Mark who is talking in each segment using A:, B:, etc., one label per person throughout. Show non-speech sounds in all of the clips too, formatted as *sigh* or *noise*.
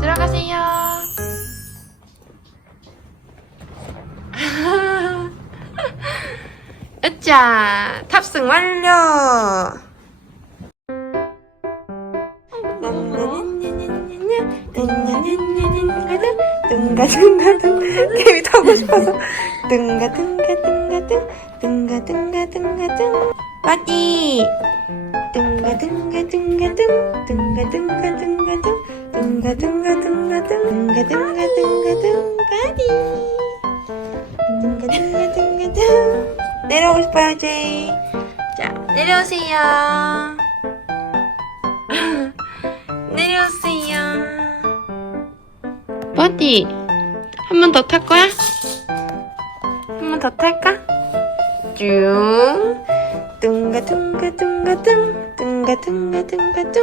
A: 들어가세요. *laughs* 으짜 탑승 완료. 둥가 둥가 둥 개미 타고 싶어서 둥가 둥가 둥가 둥 둥가 둥가 둥가 둥 빠디 둥가 둥가 둥가 둥 둥가 둥가 둥가 둥 둥가 둥가 둥가 둥 둥가 둥가 둥가 둥 빠디 둥가 둥가 둥가 둥 내려오고 싶어요 제이 자 내려오세요 내려오세요 버디 한 번 더 탈 거야? 한 번 더 탈까? 쭉 둥가 둥가 둥가 둥둥 가 둥 가 둥 가 둥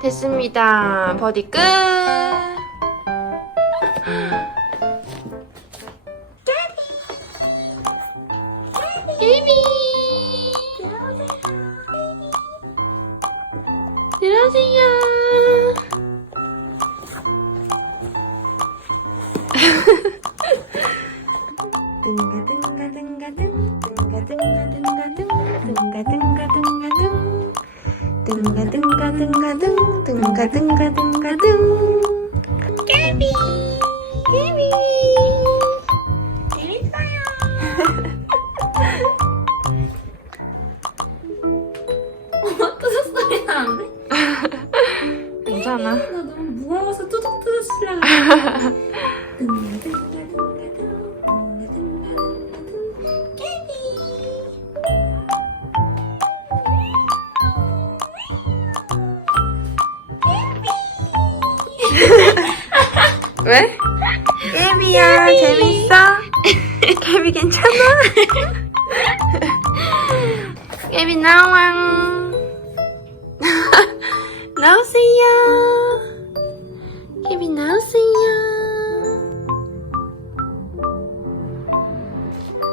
A: 됐습니다. 버디 끝. 깨비 들어 둥가 둥가 둥가 둥 둥가 둥가 둥가 둥 둥가 둥가 둥가 둥 둥가 둥가 둥가 둥 깨비 깨비 재밌어요
B: 뚜둑 소리 나는데?
A: 괜찮아
B: 나 너무 무거워서 뚜둑 뚜둑 소리가 나. 둥가 *laughs*
A: 왜? 깨비야 재밌어? *laughs* 깨비 괜찮아? *laughs* 깨비 나왕 나오세요 깨비 나오세요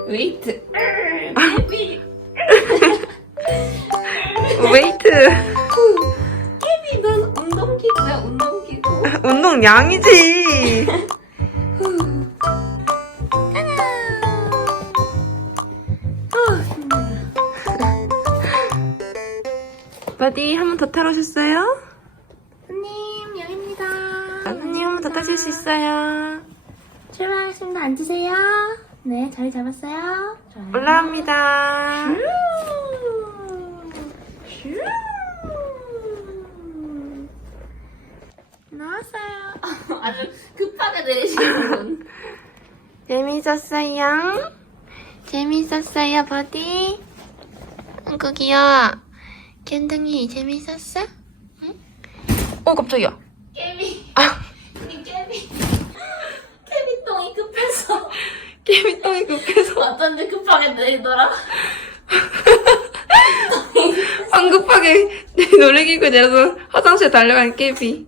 B: 웨이트. 깨비.
A: 웨이트
B: 운동기구. 운동
A: 양이지. *laughs* 바디 한 번 더 타러 오셨어요?
B: 손님 여기입니다.
A: 선생님 한 번 더 타실 수 있어요
B: 출발하겠습니다. 앉으세요. 네, 자리 잡았어요. 좋아요.
A: 올라옵니다
B: 슈. 나왔어요. 아주 급하게 내리시는
A: 재밌었어요? 재밌었어요, 버디? 한국이야. 캔등이 재밌었어? 응? 어, 깜짝이야.
B: 깨비.
A: 아,
B: 이 깨비. 깨비똥이 급해서
A: 깨비똥이 급해서
B: 어쩐지 급하게 내리더라. *laughs*
A: 황급하게 *laughs* 놀래기고 내려서 화장실 달려간 깨비.